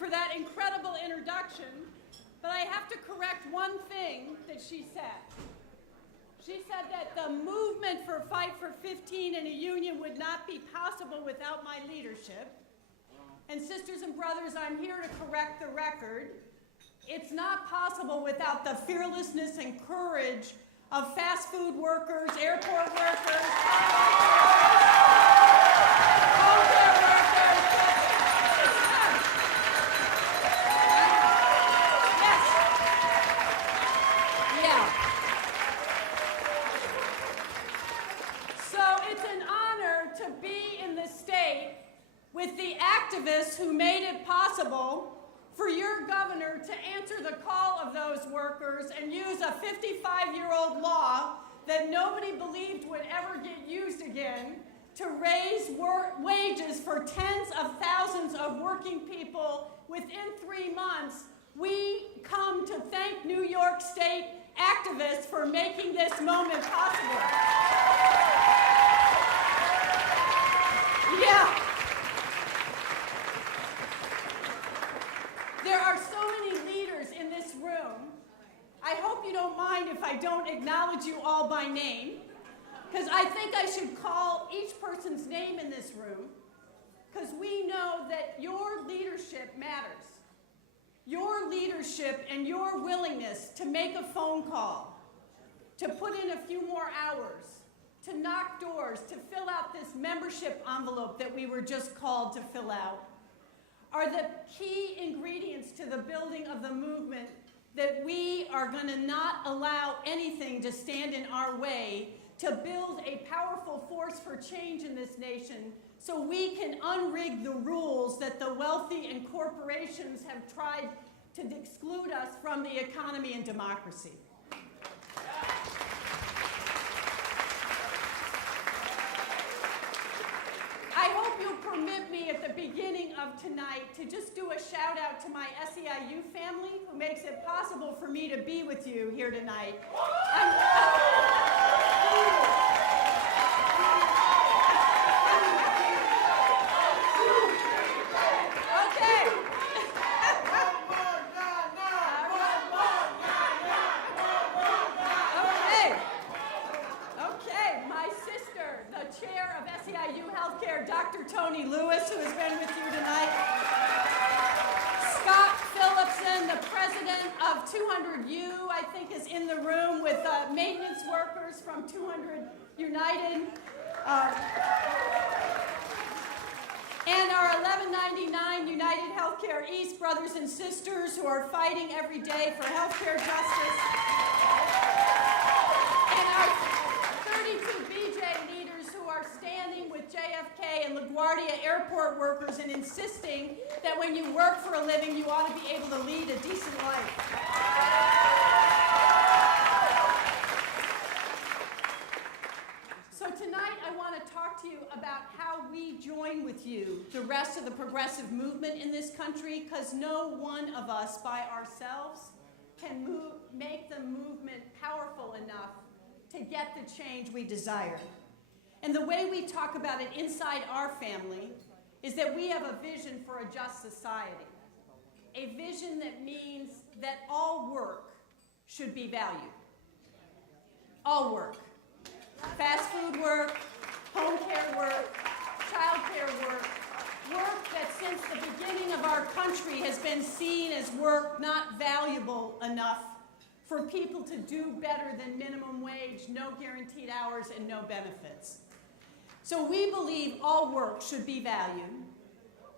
for that incredible introduction, but I have to correct one thing that she said. She said that the movement for Fight for 15 and a union would not be possible without my leadership. And sisters and brothers, I'm here to correct the record. It's not possible without the fearlessness and courage of fast food workers, airport workers, home care workers. Yes. Yeah. So it's an honor to be in the state with the activists who made it possible for your governor to answer the call of those workers and use a 55-year-old law that nobody believed would ever get used again to raise wages for tens of thousands of working people within 3 months. We come to thank New York State activists for making this moment possible. Yeah. There are so many leaders in this room. I hope you don't mind if I don't acknowledge you all by name, because I think I should call each person's name in this room, because we know that your leadership matters. Your leadership and your willingness to make a phone call, to put in a few more hours, to knock doors, to fill out this membership envelope that we were just called to fill out, are the key ingredients to the building of the movement that we are going to not allow anything to stand in our way to build a powerful force for change in this nation so we can unrig the rules that the wealthy and corporations have tried to exclude us from the economy and democracy. I hope you'll permit me at the beginning of tonight to just do a shout out to my SEIU family who makes it possible for me to be with you here tonight. Okay. Okay, my sister, the chair of SEIU Healthcare, Dr. Tony Lewis, who has been with you tonight. Scott Phillipson, the president of 200U, I think is in the room with maintenance workers from 200 United. And our 1199 United Healthcare East brothers and sisters who are fighting every day for healthcare justice. And our 32 BJ leaders who are standing with JFK and LaGuardia airport workers and insisting that when you work for a living, you ought to be able to lead a decent life. So tonight I want to talk to you about how we join with you, the rest of the progressive movement in this country, because no one of us by ourselves can make the movement powerful enough to get the change we desire. And the way we talk about it inside our family is that we have a vision for a just society. A vision that means that all work should be valued. All work. Fast food work, home care work, child care work, work that since the beginning of our country has been seen as work not valuable enough for people to do better than minimum wage, no guaranteed hours, and no benefits. So we believe all work should be valued.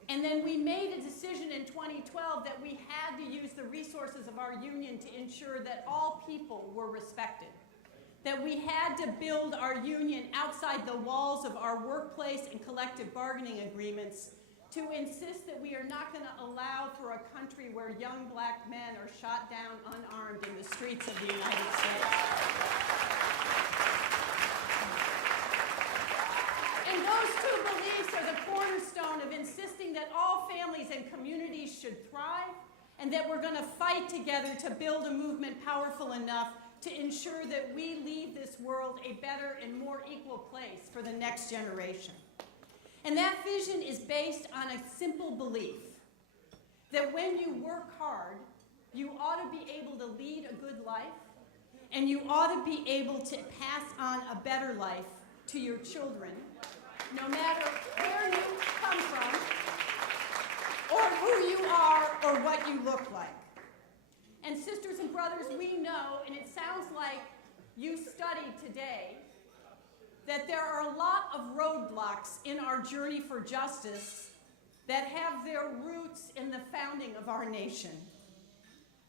And then we made a decision in 2012 that we had to use the resources of our union to ensure that all people were respected. That we had to build our union outside the walls of our workplace and collective bargaining agreements to insist that we are not going to allow for a country where young black men are shot down unarmed in the streets of the United States. And those two beliefs are the cornerstone of insisting that all families and communities should thrive and that we're going to fight together to build a movement powerful enough to ensure that we leave this world a better and more equal place for the next generation. And that vision is based on a simple belief that when you work hard, you ought to be able to lead a good life, and you ought to be able to pass on a better life to your children, no matter where you come from, or who you are, or what you look like. And sisters and brothers, we know, and it sounds like you studied today, that there are a lot of roadblocks in our journey for justice that have their roots in the founding of our nation.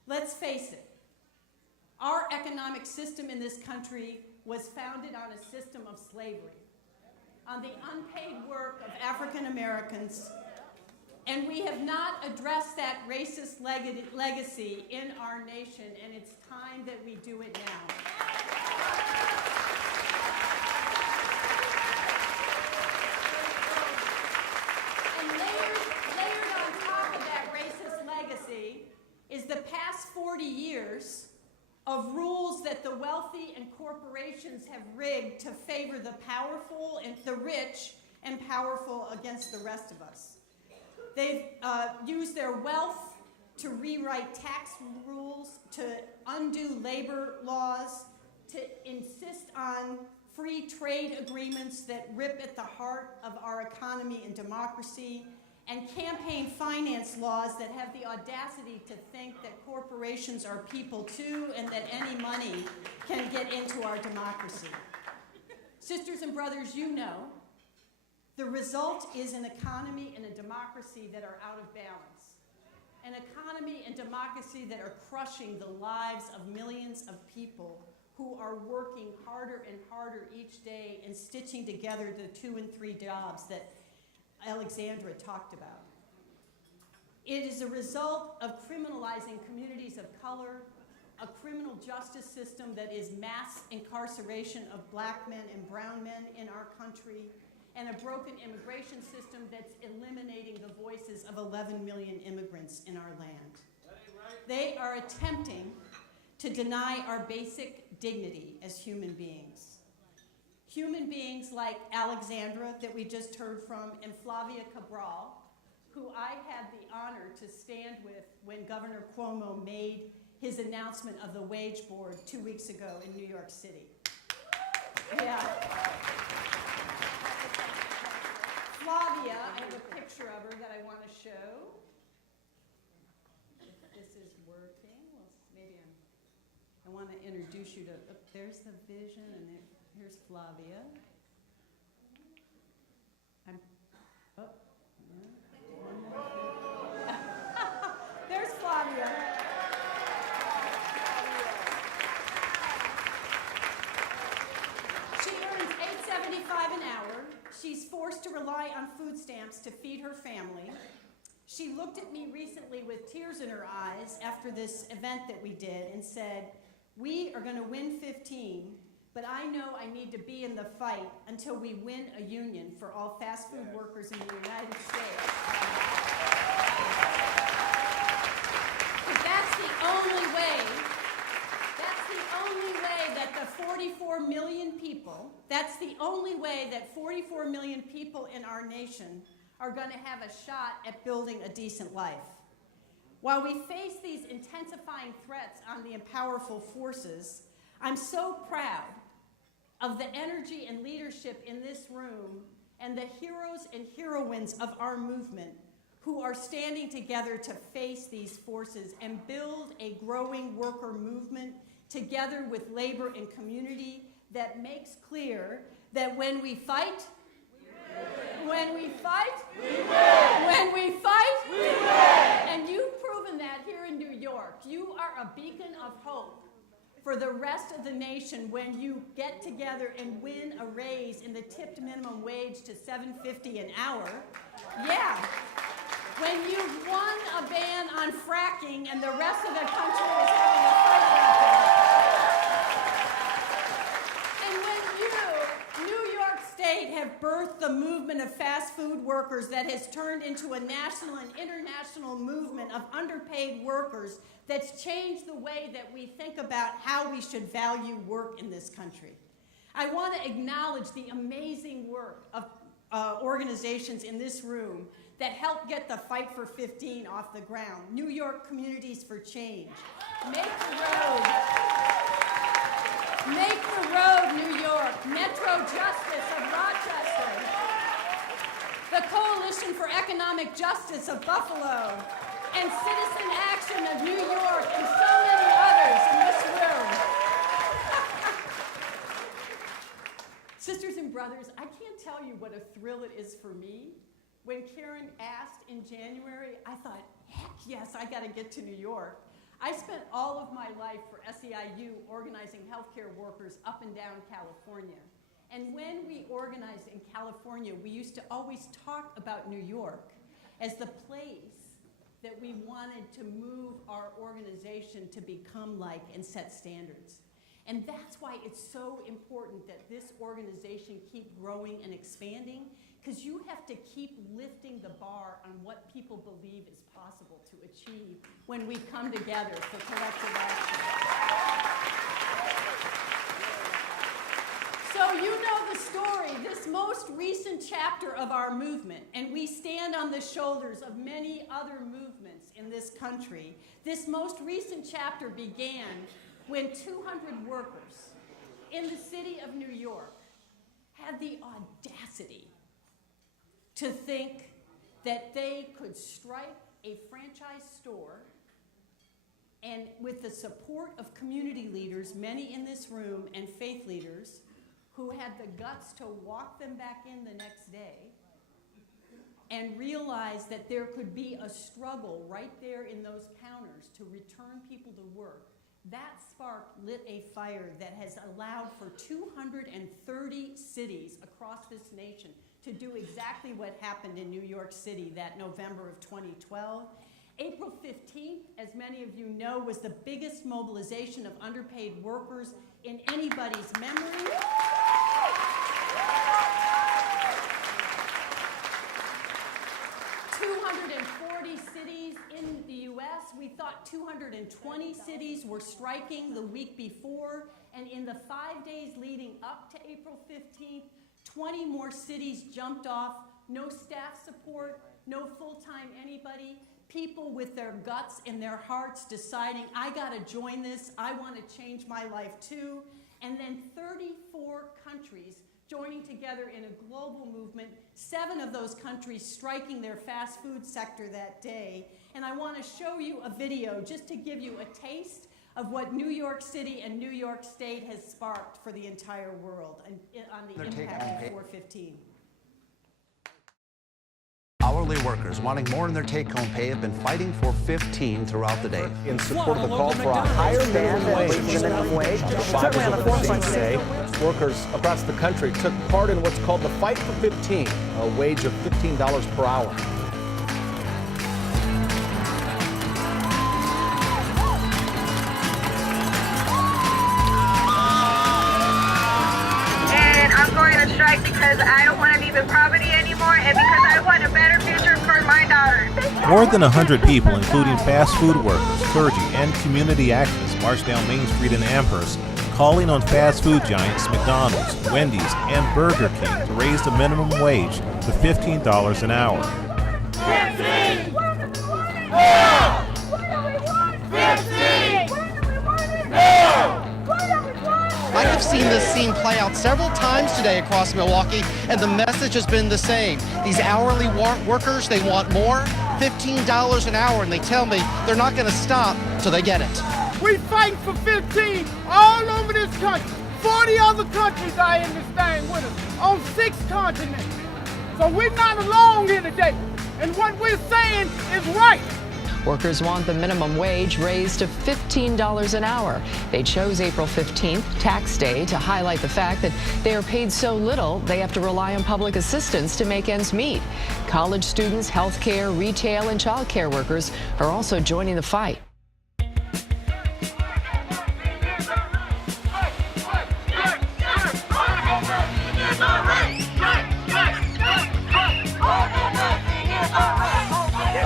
Let's face it, our economic system in this country was founded on a system of slavery, on the unpaid work of African Americans, and we have not addressed that racist legacy in our nation, and it's time that we do it now. And layered on top of that racist legacy is the past 40 years of rules that the wealthy and corporations have rigged to favor the powerful and the rich and powerful against the rest of us. They've used their wealth to rewrite tax rules, to undo labor laws, to insist on free trade agreements that rip at the heart of our economy and democracy, and campaign finance laws that have the audacity to think that corporations are people too and that any money can get into our democracy. Sisters and brothers, you know, the result is an economy and a democracy that are out of balance. An economy and democracy that are crushing the lives of millions of people who are working harder and harder each day and stitching together the 2 and 3 jobs that Alexandra talked about. It is a result of criminalizing communities of color, a criminal justice system that is mass incarceration of black men and brown men in our country, and a broken immigration system that's eliminating the voices of 11 million immigrants in our land. They are attempting to deny our basic dignity as human beings. Human beings like Alexandra, that we just heard from, and Flavia Cabral, who I had the honor to stand with when Governor Cuomo made his announcement of the wage board 2 weeks ago in New York City. Yeah. Flavia, I have a picture of her that I want to show. If this is working, well, maybe I want to introduce you to, there's the vision, and here's Flavia. One more thing. There's Flavia. She earns $8.75 an hour. She's forced to rely on food stamps to feed her family. She looked at me recently with tears in her eyes after this event that we did and said, "We are going to win 15, but I know I need to be in the fight until we win a union for all fast food workers in the United States." Because that's the only way that the 44 million people, that's the only way that 44 million people in our nation are going to have a shot at building a decent life. While we face these intensifying threats on the powerful forces, I'm so proud of the energy and leadership in this room and the heroes and heroines of our movement who are standing together to face these forces and build a growing worker movement together with labor and community that makes clear that when we fight, when we fight, when we fight, and you've proven that here in New York. You are a beacon of hope for the rest of the nation when you get together and win a raise in the tipped minimum wage to $7.50 an hour. Yeah. When you've won a ban on fracking and the rest of the country is having a fight about that. And when you, New York State, have birthed the movement of fast food workers that has turned into a national and international movement of underpaid workers that's changed the way that we think about how we should value work in this country. I want to acknowledge the amazing work of organizations in this room that helped get the Fight for 15 off the ground. New York Communities for Change. Make the road, New York. Metro Justice of Rochester. The Coalition for Economic Justice of Buffalo. And Citizen Action of New York, and so many others in this room. Sisters and brothers, I can't tell you what a thrill it is for me. When Karen asked in January, I thought, heck yes, I gotta get to New York. I spent all of my life for SEIU organizing healthcare workers up and down California. And when we organized in California, we used to always talk about New York as the place that we wanted to move our organization to become like and set standards. And that's why it's so important that this organization keep growing and expanding, because you have to keep lifting the bar on what people believe is possible to achieve when we come together for collective action. So you know the story, this most recent chapter of our movement, and we stand on the shoulders of many other movements in this country. This most recent chapter began when 200 workers in the city of New York had the audacity to think that they could strike a franchise store, and with the support of community leaders, many in this room, and faith leaders, who had the guts to walk them back in the next day and realize that there could be a struggle right there in those counters to return people to work. That spark lit a fire that has allowed for 230 cities across this nation to do exactly what happened in New York City that November of 2012. April 15th, as many of you know, was the biggest mobilization of underpaid workers in anybody's memory. 240 cities in the US. We thought 220 cities were striking the week before, and in the 5 days leading up to April 15th, 20 more cities jumped off. No staff support, no full-time anybody. People with their guts and their hearts deciding, I gotta join this, I wanna change my life too. And then 34 countries joining together in a global movement, 7 of those countries striking their fast food sector that day. And I wanna show you a video just to give you a taste of what New York City and New York State has sparked for the entire world on the impact of 415. Hourly workers wanting more in their take-home pay have been fighting for 15 throughout the day. In support of the call for a higher minimum wage, certainly on the forefront today, workers across the country took part in what's called the Fight for 15, a wage of $15 per hour. I'm going to strike because I don't want to live in poverty anymore and because I want a better future for my daughter. More than 100 people, including fast food workers, clergy, and community activists, marched down Main Street in Amherst, calling on fast food giants McDonald's, Wendy's, and Burger King to raise the minimum wage to $15 an hour. 15! No! 15! No! I have seen this scene play out several times today across Milwaukee, and the message has been the same. These hourly workers, they want more, $15 an hour, and they tell me they're not going to stop till they get it. We fight for 15 all over this country. 40 other countries are in this thing with us, on 6 continents. So we're not alone here today, and what we're saying is right. Workers want the minimum wage raised to $15 an hour. They chose April 15th, tax day, to highlight the fact that they are paid so little they have to rely on public assistance to make ends meet. College students, healthcare, retail, and childcare workers are also joining the fight.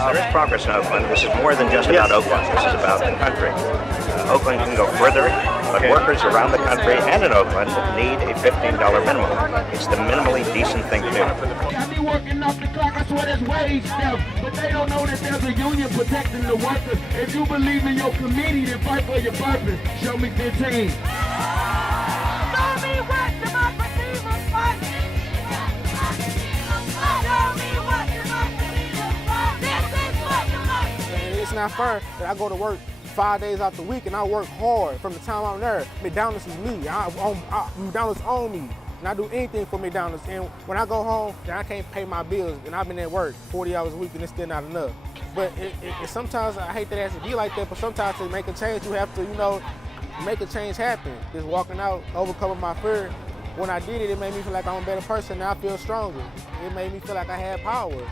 There is progress in Oakland. This is more than just about Oakland. This is about the country. Oakland can go further. But workers around the country and in Oakland need a $15 minimum. It's the minimally decent thing to do. I be working off the clock, I swear that's wage stuff. But they don't know that there's a union protecting the workers. If you believe in your committee, then fight for your purpose. Show me 15. Show me what democracy looks like. Show me what democracy looks like. This is what democracy looks like. It's not fair that I go to work 5 days out the week and I work hard from the time I'm there. McDonald's is me. McDonald's own me. And I do anything for McDonald's. And when I go home, then I can't pay my bills. And I've been at work 40 hours a week and it's still not enough. But sometimes, I hate that it has to be like that, but sometimes to make a change, you have to, make a change happen. Just walking out, overcoming my fear. When I did it, it made me feel like I'm a better person. Now I feel stronger. It made me feel like I had power.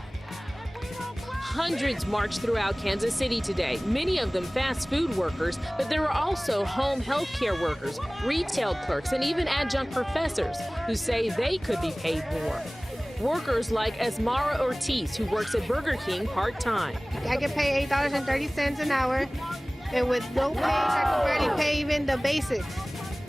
Hundreds marched throughout Kansas City today, many of them fast food workers, but there were also home health care workers, retail clerks, and even adjunct professors who say they could be paid more. Workers like Esmara Ortiz, who works at Burger King part-time. I get paid $8.30 an hour, and with no pay, I can barely pay even the basics.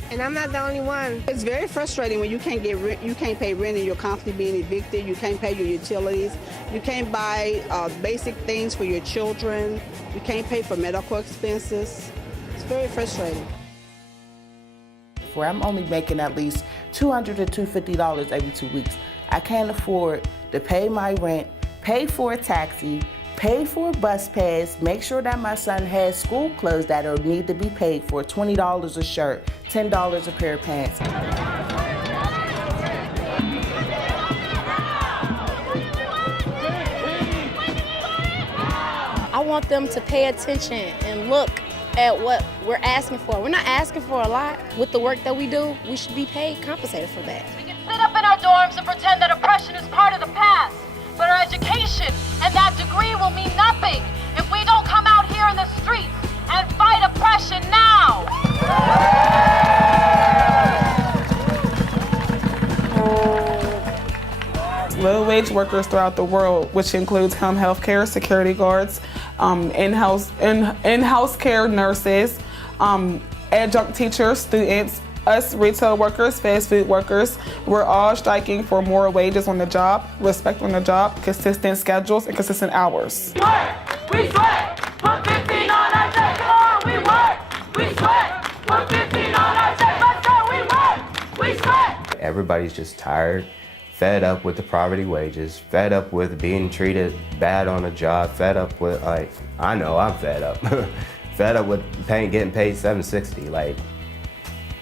And I'm not the only one. It's very frustrating when you can't get rent, you can't pay rent and you're constantly being evicted. You can't pay your utilities. You can't buy basic things for your children. You can't pay for medical expenses. It's very frustrating. I'm only making at least $200 to $250 every 2 weeks. I can't afford to pay my rent, pay for a taxi, pay for a bus pass, make sure that my son has school clothes that need to be paid for, $20 a shirt, $10 a pair of pants. I want them to pay attention and look at what we're asking for. We're not asking for a lot. With the work that we do, we should be paid, compensated for that. We can sit up in our dorms and pretend that oppression is part of the past. But our education and that degree will mean nothing if we don't come out here in the streets and fight oppression now. Low-wage workers throughout the world, which includes home health care, security guards, in-house care nurses, adjunct teachers, students, us retail workers, fast food workers, we're all striking for more wages on the job, respect on the job, consistent schedules, and consistent hours. We sweat, put 15 on our check, come on, we work. We sweat, put 15 on our check, let's go, we work. We sweat. Everybody's just tired, fed up with the poverty wages, fed up with being treated bad on a job, fed up with, I know I'm fed up. Fed up with getting paid $7.60,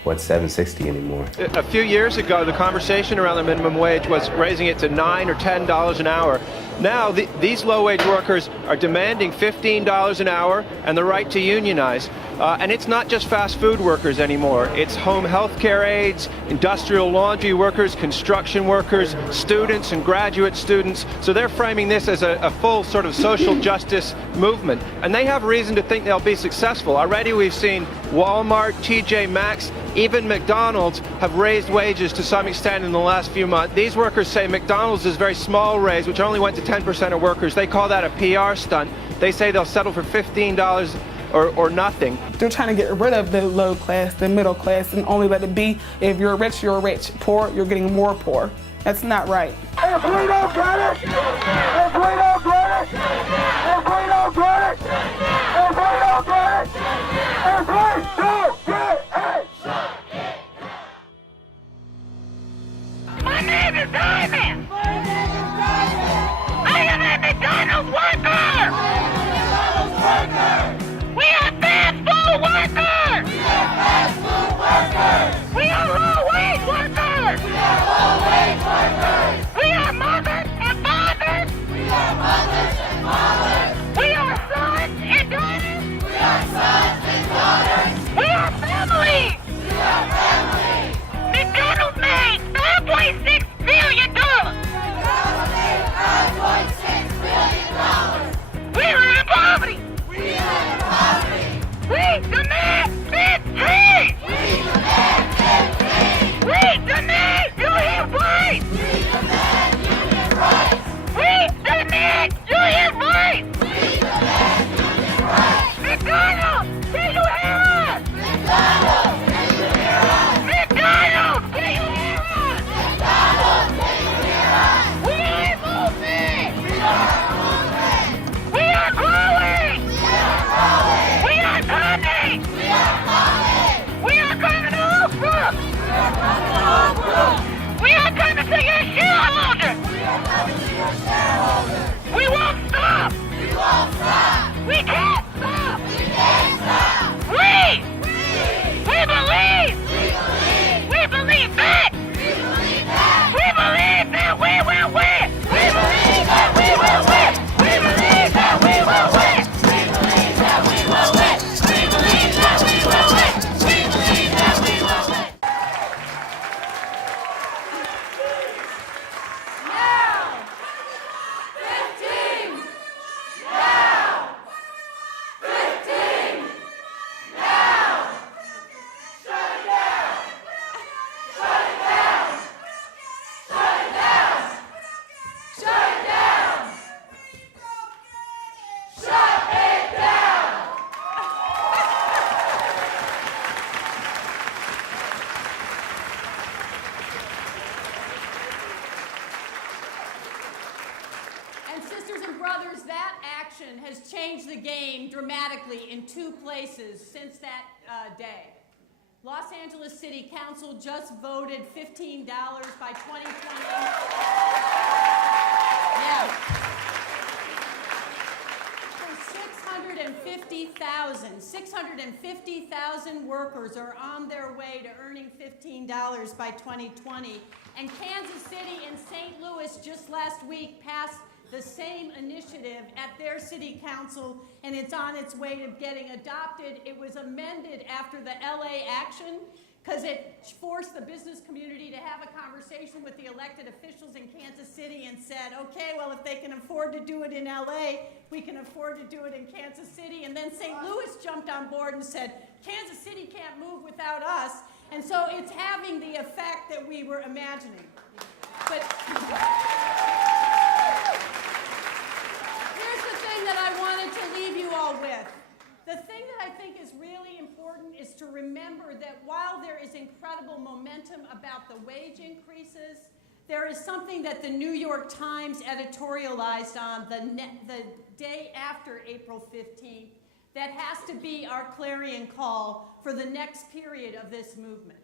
what's $7.60 anymore? A few years ago, the conversation around the minimum wage was raising it to $9 or $10 an hour. Now, these low-wage workers are demanding $15 an hour and the right to unionize. And it's not just fast food workers anymore. It's home health care aides, industrial laundry workers, construction workers, students and graduate students. So they're framing this as a full sort of social justice movement. And they have reason to think they'll be successful. Already we've seen Walmart, TJ Maxx, even McDonald's have raised wages to some extent in the last few months. These workers say McDonald's is a very small raise, which only went to 10% of workers. They call that a PR stunt. They say they'll settle for $15 or nothing. They're trying to get rid of the low class, the middle class, and only let it be, if you're rich, you're rich. Poor, you're getting more poor. That's not right. If we don't get it, if we don't get it, if we don't get it, if we don't get it, if we don't get it. My name is Diamond. I am a McDonald's worker. We are fast food workers. We are low-wage workers. We are mothers and fathers. We are sons and daughters. We are families. McDonald's made $5.6 billion. We are in poverty. We demand 15! We demand you have rights! brothers, that action has changed the game dramatically in 2 places since that day. Los Angeles City Council just voted $15 by 2020. Yeah. For 650,000 workers are on their way to earning $15 by 2020. And Kansas City and St. Louis just last week passed the same initiative at their city council, and it's on its way to getting adopted. It was amended after the LA action because it forced the business community to have a conversation with the elected officials in Kansas City and said, okay, well, if they can afford to do it in LA, we can afford to do it in Kansas City. And then St. Louis jumped on board and said, Kansas City can't move without us. And so it's having the effect that we were imagining. But that I wanted to leave you all with. The thing that I think is really important is to remember that while there is incredible momentum about the wage increases, there is something that the New York Times editorialized on the day after April 15th that has to be our clarion call for the next period of this movement.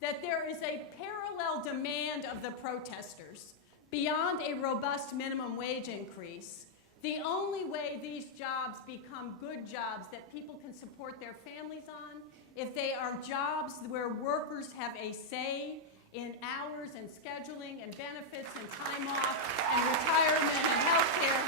That there is a parallel demand of the protesters beyond a robust minimum wage increase. The only way these jobs become good jobs that people can support their families on, if they are jobs where workers have a say in hours and scheduling and benefits and time off and retirement and health care.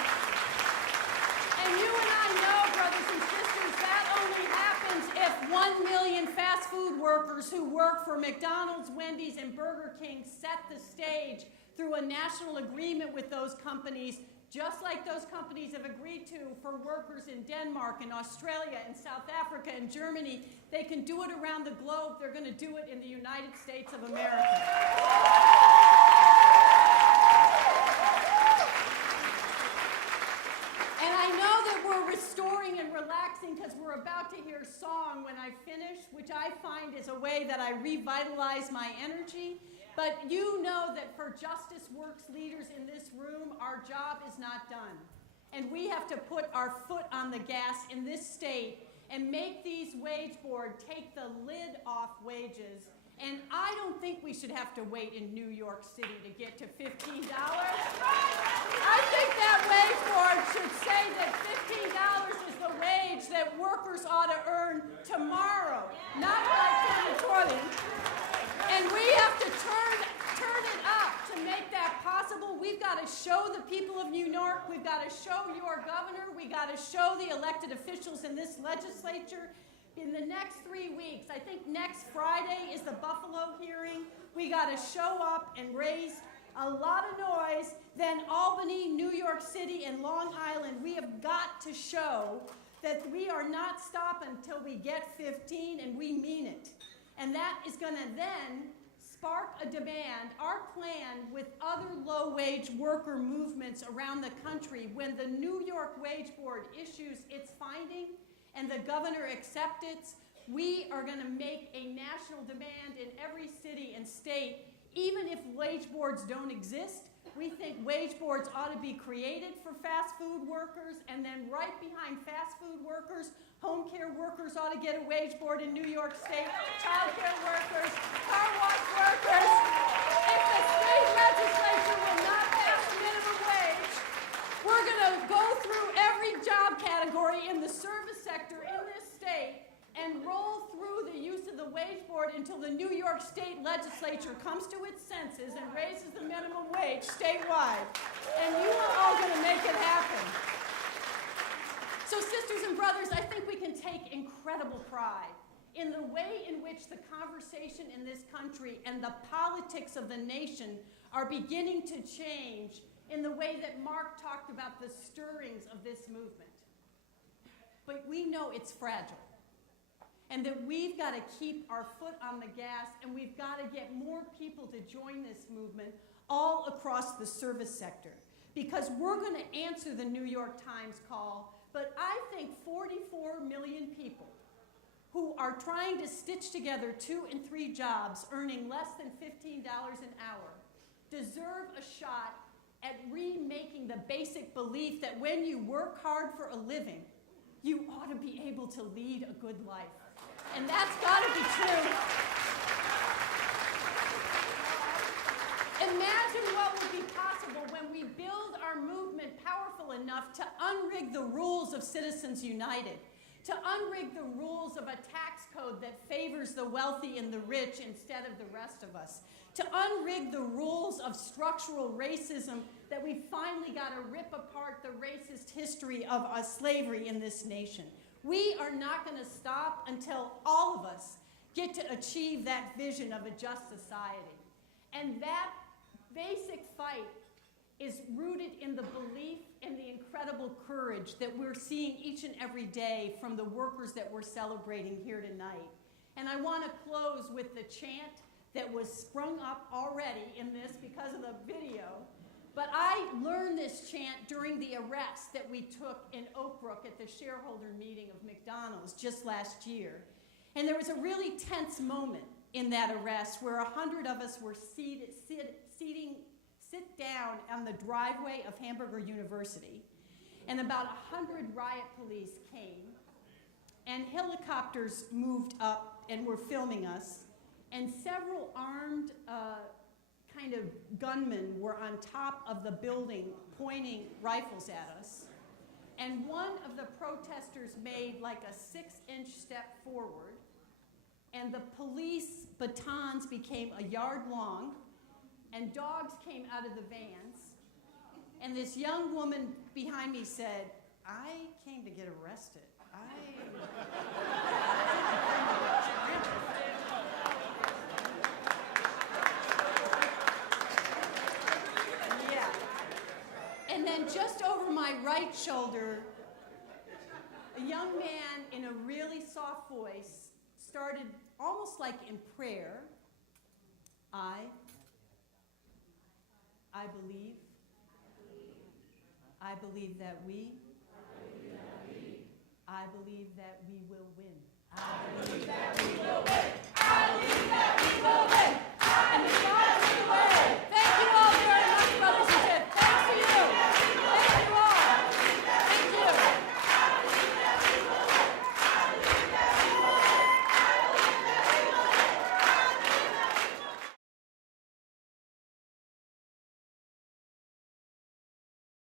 And you and I know, brothers and sisters, that only happens if 1 million fast food workers who work for McDonald's, Wendy's, and Burger King set the stage through a national agreement with those companies, just like those companies have agreed to for workers in Denmark and Australia and South Africa and Germany. They can do it around the globe. They're going to do it in the United States of America. And I know that we're restoring and relaxing because we're about to hear song when I finish, which I find is a way that I revitalize my energy. But you know that for Justice Works leaders in this room, our job is not done. And we have to put our foot on the gas in this state and make these wage boards take the lid off wages. And I don't think we should have to wait in New York City to get to $15. I think that wage board should say that $15 is the wage that workers ought to earn tomorrow, not like senatorial. And we have to turn it up to make that possible. We've got to show the people of New York. We've got to show your governor. We've got to show the elected officials in this legislature in the next 3 weeks. I think next Friday is the Buffalo hearing. We got to show up and raise a lot of noise. Then Albany, New York City, and Long Island, we have got to show that we are not stopping until we get 15, and we mean it. And that is going to then spark a demand, our plan with other low-wage worker movements around the country. When the New York Wage Board issues its finding and the governor accepts it, we are going to make a national demand in every city and state. Even if wage boards don't exist, we think wage boards ought to be created for fast food workers, and then right behind fast food workers, home care workers ought to get a wage board in New York State, child care workers, car wash workers. If the state legislature will not pass a minimum wage, we're going to go through every job category in the service sector in this state and roll through the use of the wage board until the New York State legislature comes to its senses and raises the minimum wage statewide. And you are all going to make it happen. So sisters and brothers, I think we can take incredible pride in the way in which the conversation in this country and the politics of the nation are beginning to change in the way that Mark talked about the stirrings of this movement. But we know it's fragile. And that we've got to keep our foot on the gas, and we've got to get more people to join this movement all across the service sector. Because we're going to answer the New York Times call, but I think 44 million people who are trying to stitch together 2 and 3 jobs earning less than $15 an hour deserve a shot at remaking the basic belief that when you work hard for a living, you ought to be able to lead a good life. And that's got to be true. Imagine what would be possible when we build our movement powerful enough to unrig the rules of Citizens United, to unrig the rules of a tax code that favors the wealthy and the rich instead of the rest of us, to unrig the rules of structural racism that we finally got to rip apart the racist history of slavery in this nation. We are not going to stop until all of us get to achieve that vision of a just society. And that basic fight is rooted in the belief and the incredible courage that we're seeing each and every day from the workers that we're celebrating here tonight. And I want to close with the chant that was sprung up already in this because of the video. But I learned this chant during the arrest that we took in Oak Brook at the shareholder meeting of McDonald's just last year. And there was a really tense moment in that arrest where 100 of us were sit down on the driveway of Hamburger University, and about 100 riot police came, and helicopters moved up and were filming us, and several armed kind of gunmen were on top of the building pointing rifles at us, and one of the protesters made like a 6-inch step forward, and the police batons became a yard long, and dogs came out of the vans, and this young woman behind me said, "I came to get arrested. Yeah. And then just over my right shoulder, a young man in a really soft voice started almost like in prayer, I believe that we will win. I believe that we will win. I believe that we will win. I believe that we will win.